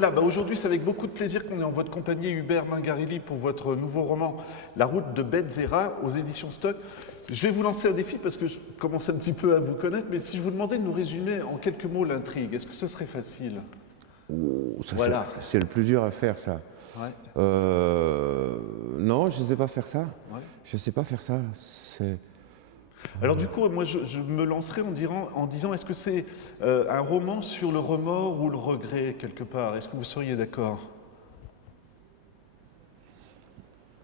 Voilà, aujourd'hui c'est avec beaucoup de plaisir qu'on est en votre compagnie, Hubert Mingarelli, pour votre nouveau roman La route de Beth Zéra aux éditions Stock. Je vais vous lancer un défi parce que je commence un petit peu à vous connaître, mais si je vous demandais de nous résumer en quelques mots l'intrigue, est-ce que ce serait facile? Ça, Voilà. c'est le plus dur à faire, ça. Ouais. Non, je ne sais pas faire ça. Ouais. Je ne sais pas faire ça. C'est... Alors du coup, moi je me lancerai en disant est-ce que c'est un roman sur le remords ou le regret quelque part? Est-ce que vous seriez d'accord?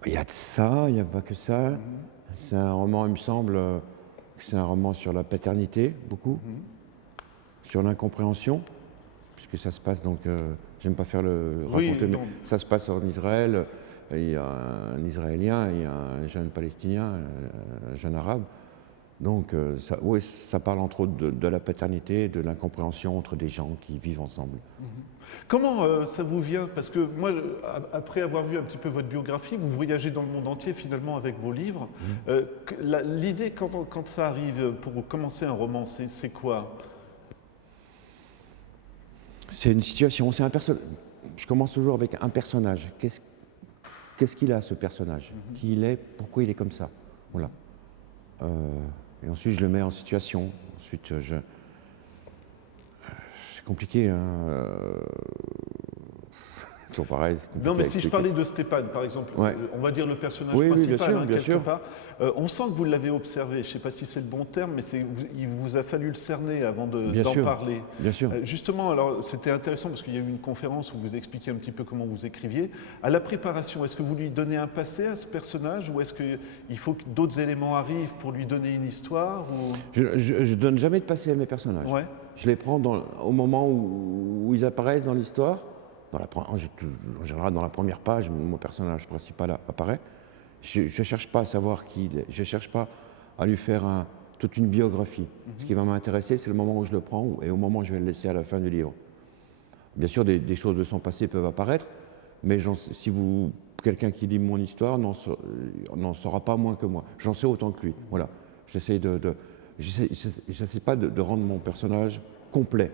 Il y a de ça, il n'y a pas que ça. C'est un roman, il me semble, que c'est un roman sur la paternité, beaucoup, sur l'incompréhension, puisque ça se passe donc, j'aime pas faire le Oui, raconter, mais non. ça se passe en Israël. Il y a un Israélien, il y a un jeune Palestinien, un jeune Arabe. Donc, oui, ça parle entre autres de la paternité et de l'incompréhension entre des gens qui vivent ensemble. Comment ça vous vient? Parce que moi, après avoir vu un petit peu votre biographie, vous voyagez dans le monde entier finalement avec vos livres. L'idée quand ça arrive pour commencer un roman, c'est quoi? C'est une situation, c'est un personnage. Je commence toujours avec un personnage. Qu'est-ce qu'il a, ce personnage? Qui il est? Pourquoi il est comme ça? Voilà. Et ensuite, je le mets en situation. Ensuite, c'est compliqué, hein. C'est toujours pareil. C'est compliqué Non, mais à si je expliquer. parlais de Stéphane, par exemple, Ouais. on va dire le personnage Oui, oui, principal, bien sûr, hein, bien quelque sûr. part. On sent que vous l'avez observé. Je ne sais pas si c'est le bon terme, mais il vous a fallu le cerner avant Bien d'en sûr. parler. Bien sûr. Justement, alors c'était intéressant parce qu'il y a eu une conférence où vous expliquiez un petit peu comment vous écriviez. À la préparation, est-ce que vous lui donnez un passé à ce personnage ou est-ce qu'il faut que d'autres éléments arrivent pour lui donner une histoire ou... Je donne jamais de passé à mes personnages. Ouais. Je les prends au moment où ils apparaissent dans l'histoire. En général, dans la première page, mon personnage principal apparaît. Je ne cherche pas à savoir qui il est. Je ne cherche pas à lui faire toute une biographie. Ce qui va m'intéresser, c'est le moment où je le prends et au moment où je vais le laisser à la fin du livre. Bien sûr, des choses de son passé peuvent apparaître, mais si quelqu'un qui lit mon histoire n'en saura pas moins que moi. J'en sais autant que lui. Voilà. J'essaie pas de rendre mon personnage complet.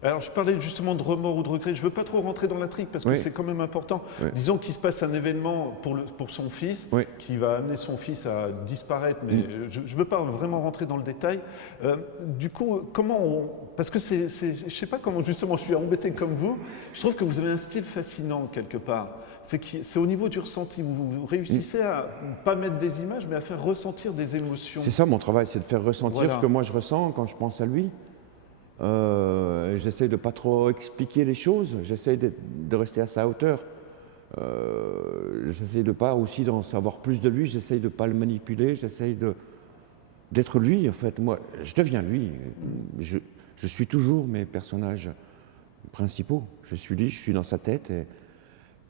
Alors, je parlais justement de remords ou de regrets. Je ne veux pas trop rentrer dans l'intrigue parce que Oui. c'est quand même important. Oui. Disons qu'il se passe un événement pour son fils Oui. qui va amener son fils à disparaître, mais je ne veux pas vraiment rentrer dans le détail. Du coup, parce que je ne sais pas comment justement je suis embêté comme vous, je trouve que vous avez un style fascinant quelque part. C'est au niveau du ressenti. Vous réussissez à ne pas mettre des images, mais à faire ressentir des émotions. C'est ça mon travail, c'est de faire ressentir Voilà. ce que moi je ressens quand je pense à lui. J'essaie de pas trop expliquer les choses, j'essaie de rester à sa hauteur. J'essaie de pas aussi d'en savoir plus de lui, j'essaie de pas le manipuler, j'essaie d'être lui en fait. Moi, je deviens lui. Je suis toujours mes personnages principaux. Je suis lui, je suis dans sa tête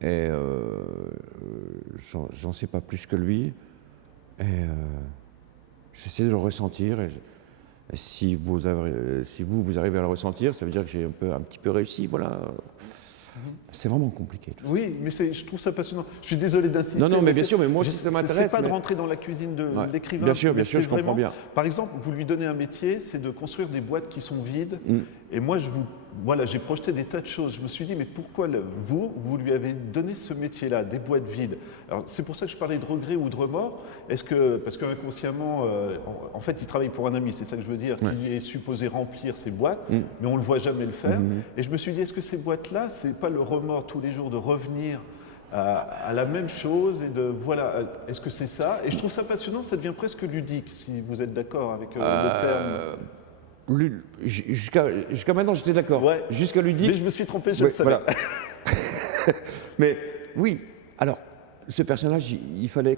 et j'en sais pas plus que lui. Et j'essaie de le ressentir. Et si vous arrivez à le ressentir, ça veut dire que j'ai un petit peu réussi, voilà. C'est vraiment compliqué. Tout ça. Oui, mais je trouve ça passionnant. Je suis désolé d'insister. Non, mais bien sûr, mais moi aussi ça m'intéresse. C'est pas de mais- rentrer dans la cuisine de Ouais. l'écrivain. Bien sûr, mais je c'est comprends vraiment- bien. Par exemple, vous lui donnez un métier, c'est de construire des boîtes qui sont vides. Et moi, j'ai projeté des tas de choses. Je me suis dit, mais pourquoi vous lui avez donné ce métier-là, des boîtes vides? Alors, c'est pour ça que je parlais de regret ou de remords. Parce qu'inconsciemment, en fait, il travaille pour un ami, c'est ça que je veux dire, qui est supposé remplir ces boîtes, mais on ne le voit jamais le faire. Et je me suis dit, est-ce que ces boîtes-là, c'est pas le remords tous les jours de revenir à la même chose et est-ce que c'est ça? Et je trouve ça passionnant, ça devient presque ludique, si vous êtes d'accord avec le terme. Jusqu'à maintenant, j'étais d'accord. Ouais. Jusqu'à lui Mais dire. je me suis trompé, je le savais. Voilà. Mais oui, alors, ce personnage, il fallait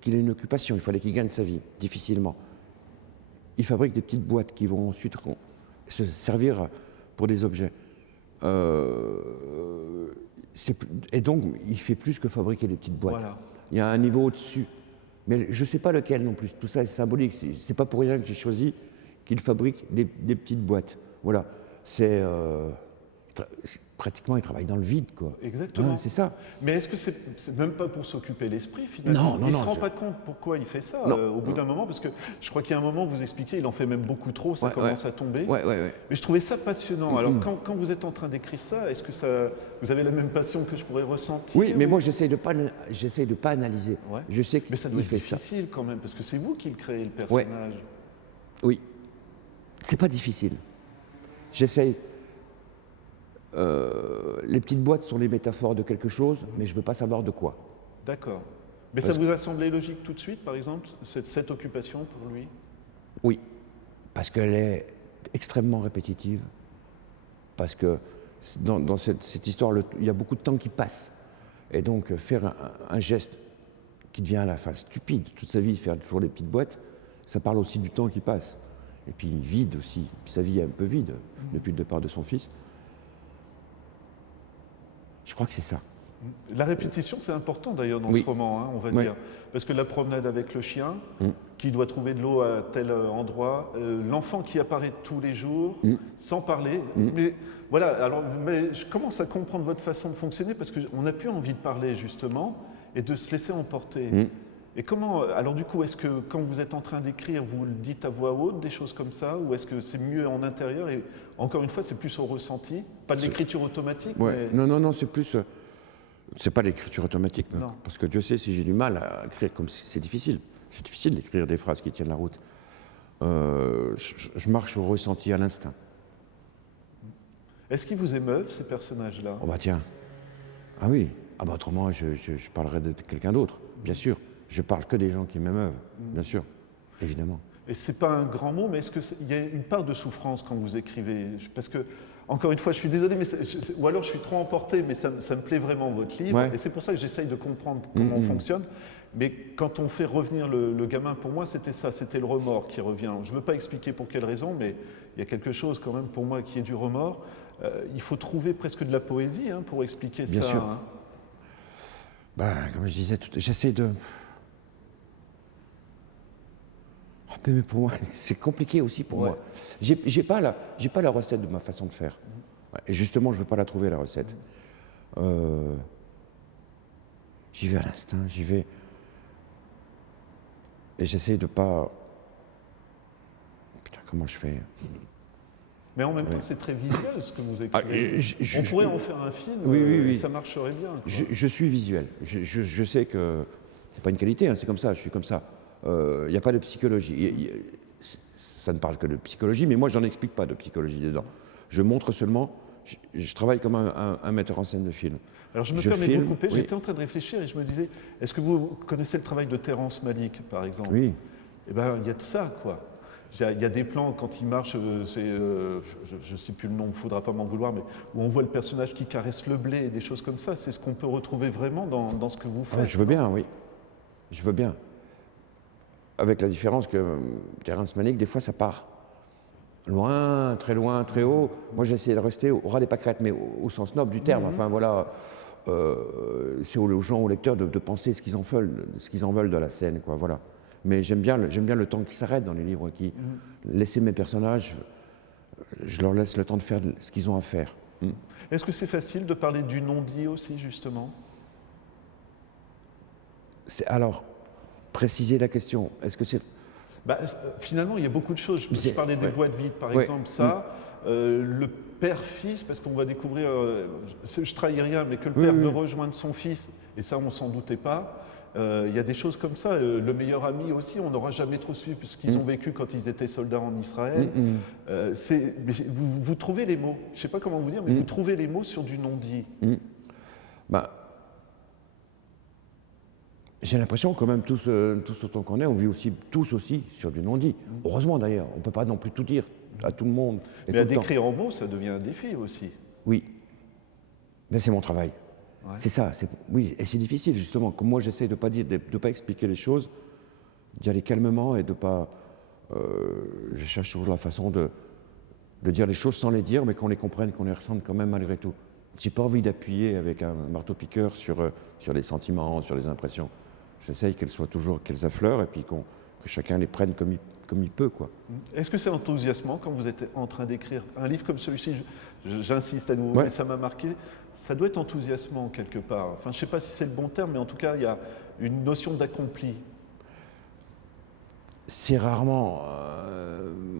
qu'il ait une occupation, il fallait qu'il gagne sa vie, difficilement. Il fabrique des petites boîtes qui vont ensuite se servir pour des objets. Et donc, il fait plus que fabriquer des petites boîtes. Voilà. Il y a un niveau au-dessus. Mais je ne sais pas lequel non plus. Tout ça est symbolique. C'est pas pour rien que j'ai choisi qu'il fabrique des petites boîtes. Voilà. pratiquement, il travaille dans le vide, quoi. Exactement. Ouais, c'est ça. Mais est-ce que c'est même pas pour s'occuper l'esprit finalement? Non, Il non, se rend je- pas compte pourquoi il fait ça Non, au bout non. d'un moment, parce que je crois qu'il y a un moment, vous expliquez, il en fait même beaucoup trop, ça Ouais, commence à tomber. Ouais. Mais je trouvais ça passionnant. Alors quand vous êtes en train d'écrire ça, est-ce que vous avez la même passion que je pourrais ressentir? Oui, mais ou- moi, j'essaye de pas analyser. Ouais. Je sais Mais ça doit qu'il être fait ça. difficile quand même, parce que c'est vous qui le créez, le personnage. Oui. C'est pas difficile. J'essaye. Les petites boîtes sont les métaphores de quelque chose, mais je veux pas savoir de quoi. D'accord. Mais ça Parce vous a semblé logique tout de suite, par exemple, cette occupation pour lui? Oui, parce qu'elle est extrêmement répétitive, parce que dans cette histoire, il y a beaucoup de temps qui passe. Et donc, faire un geste qui devient à la fin stupide, toute sa vie, faire toujours des petites boîtes, ça parle aussi du temps qui passe. Et puis vide aussi, sa vie est un peu vide depuis le départ de son fils. Je crois que c'est ça. La répétition, c'est important d'ailleurs dans Oui. ce roman, hein, on va Oui. dire. Parce que la promenade avec le chien, qui doit trouver de l'eau à tel endroit, l'enfant qui apparaît tous les jours, sans parler. Mais voilà, alors mais je commence à comprendre votre façon de fonctionner parce qu'on n'a plus envie de parler justement et de se laisser emporter. Et comment, alors du coup, est-ce que quand vous êtes en train d'écrire, vous le dites à voix haute, des choses comme ça, ou est-ce que c'est mieux en intérieur et encore une fois, c'est plus au ressenti, pas de l'écriture automatique, Ouais. mais Non, c'est plus. C'est pas l'écriture automatique, Non. parce que Dieu sait si j'ai du mal à écrire comme c'est difficile. C'est difficile d'écrire des phrases qui tiennent la route. Je marche au ressenti, à l'instinct. est-ce qu'ils vous émeuvent ces personnages-là? Oh bah tiens. Ah oui. Ah bah autrement, je parlerai de quelqu'un d'autre, bien sûr. Je parle que des gens qui m'émeuvent, bien sûr, évidemment. Et c'est pas un grand mot, mais est-ce qu'il y a une part de souffrance quand vous écrivez? Parce que, encore une fois, je suis désolé, mais ou alors je suis trop emporté, mais ça me plaît vraiment votre livre, Ouais. et c'est pour ça que j'essaye de comprendre comment on fonctionne. Mais quand on fait revenir le gamin, pour moi, c'était ça, c'était le remords qui revient. Je ne veux pas expliquer pour quelle raison, mais il y a quelque chose quand même pour moi qui est du remords. Il faut trouver presque de la poésie hein, pour expliquer Bien ça. sûr. Hein. Bah, comme je disais, j'essaie de. Oh, mais pour moi, c'est compliqué aussi pour Ouais. moi. J'ai pas la recette de ma façon de faire. Ouais, et justement, je veux pas la trouver la recette. J'y vais à l'instinct, j'y vais. Et j'essaie de pas. Putain, comment je fais? Mais en même temps, Ouais. c'est très visuel ce que vous Ah, écrivez. je- On pourrait en faire un film, Oui, et oui. ça marcherait bien. Quoi. Je suis visuel. Je sais que c'est pas une qualité, hein, c'est comme ça, je suis comme ça. Il n'y a pas de psychologie. Ça ne parle que de psychologie, mais moi, j'en explique pas de psychologie dedans. Je montre seulement. Je travaille comme un metteur en scène de film. Alors je me Je permets de filme, vous couper, oui. j'étais en train de réfléchir et je me disais, est-ce que vous connaissez le travail de Terrence Malick, par exemple? Oui. Eh bien, il y a de ça, quoi. Il y a des plans quand il marche, je ne sais plus le nom, il ne faudra pas m'en vouloir, mais où on voit le personnage qui caresse le blé et des choses comme ça. C'est ce qu'on peut retrouver vraiment dans ce que vous Ah, faites. je veux bien, oui. Je veux bien. Avec la différence que Terrence Malick, des fois, ça part loin, très haut. Moi, j'essaie de rester au ras des pâquerettes, mais au sens noble du terme. Enfin, voilà. C'est aux gens, aux lecteurs, de penser ce qu'ils en veulent de la scène, quoi. Voilà. Mais j'aime bien le temps qui s'arrête dans les livres, qui laisser mes personnages, je leur laisse le temps de faire ce qu'ils ont à faire. Est-ce que c'est facile de parler du non-dit aussi, justement? Alors, préciser la question. Est-ce que c'est Finalement, il y a beaucoup de choses. Je parlais des ouais. boîtes vides, par Ouais. exemple, ça. Le père-fils, parce qu'on va découvrir, je trahis rien, mais que le père veut rejoindre son fils, et ça, on s'en doutait pas. Il y a des choses comme ça. Le meilleur ami aussi, on n'aura jamais trop su ce qu'ils ont vécu quand ils étaient soldats en Israël. Mais vous trouvez les mots. Je ne sais pas comment vous dire, mais vous trouvez les mots sur du non-dit. Bah, j'ai l'impression quand même tous autant qu'on est, on vit aussi tous aussi sur du non-dit. Heureusement d'ailleurs, on ne peut pas non plus tout dire à tout le monde. Et Mais tout à le temps. décrire en mots, ça devient un défi aussi. Oui, mais c'est mon travail. Ouais. C'est ça, oui, et c'est difficile justement. Comme moi j'essaie de ne pas expliquer les choses, d'y aller calmement et de pas. Je cherche toujours la façon de dire les choses sans les dire, mais qu'on les comprenne, qu'on les ressente quand même malgré tout. J'ai pas envie d'appuyer avec un marteau-piqueur sur les sentiments, sur les impressions. J'essaye qu'elles affleurent et puis que chacun les prenne comme il peut, quoi. Est-ce que c'est enthousiasmant quand vous êtes en train d'écrire un livre comme celui-ci? J'insiste à nouveau, Ouais. mais ça m'a marqué. Ça doit être enthousiasmant quelque part. Enfin, je ne sais pas si c'est le bon terme, mais en tout cas, il y a une notion d'accompli. C'est rarement.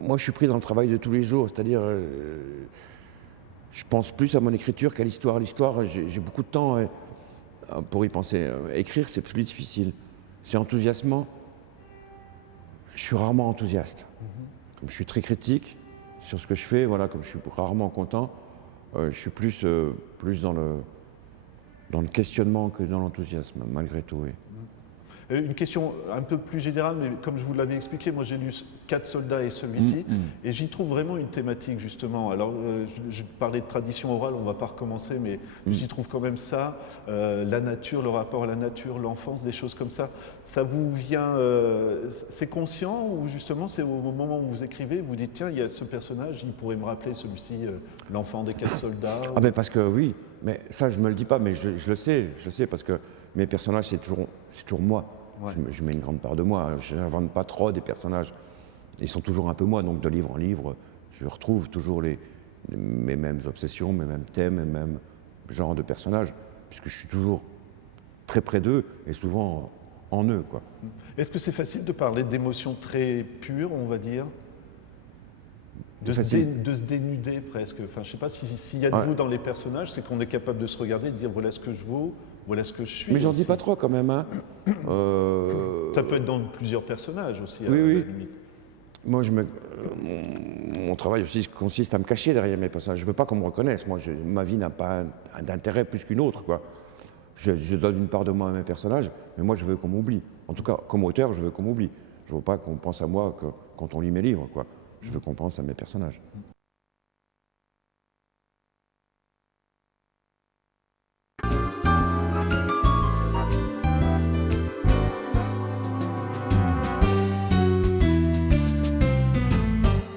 Moi, je suis pris dans le travail de tous les jours, c'est-à-dire, je pense plus à mon écriture qu'à l'histoire. L'histoire, j'ai beaucoup de temps pour y penser. Écrire, c'est plus difficile. C'est enthousiasmant. Je suis rarement enthousiaste. Comme je suis très critique sur ce que je fais, voilà, comme je suis rarement content, je suis plus dans le questionnement que dans l'enthousiasme, malgré tout. Oui. Une question un peu plus générale, mais comme je vous l'avais expliqué, moi j'ai lu 4 soldats et celui-ci, et j'y trouve vraiment une thématique justement. Alors je parlais de tradition orale, on ne va pas recommencer, mais j'y trouve quand même ça, la nature, le rapport à la nature, l'enfance, des choses comme ça. Ça vous vient, c'est conscient ou justement c'est au moment où vous écrivez, vous dites tiens, il y a ce personnage, il pourrait me rappeler celui-ci, l'enfant des 4 soldats. Ah ben parce que oui, mais ça je me le dis pas, mais je le sais parce que mes personnages c'est toujours moi. Ouais. Je mets une grande part de moi. Je n'invente pas trop des personnages. Ils sont toujours un peu moi, donc de livre en livre, je retrouve toujours mes mêmes obsessions, mes mêmes thèmes, mes mêmes genres de personnages, puisque je suis toujours très près d'eux et souvent en eux, quoi. Est-ce que c'est facile de parler d'émotions très pures, on va dire, de se dénuder presque? Enfin, je ne sais pas s'il y a de vous dans les personnages, c'est qu'on est capable de se regarder et de dire voilà ce que je vaux, voilà ce que je suis. Mais j'en aussi. dis pas trop quand même, hein. Ça peut être dans plusieurs personnages aussi, à Oui, la oui. limite. Moi, mon travail aussi consiste à me cacher derrière mes personnages. Je ne veux pas qu'on me reconnaisse. Moi, ma vie n'a pas d'intérêt plus qu'une autre, quoi. Je donne une part de moi à mes personnages, mais moi, je veux qu'on m'oublie. En tout cas, comme auteur, je veux qu'on m'oublie. Je ne veux pas qu'on pense à moi quand on lit mes livres, quoi. Je veux qu'on pense à mes personnages.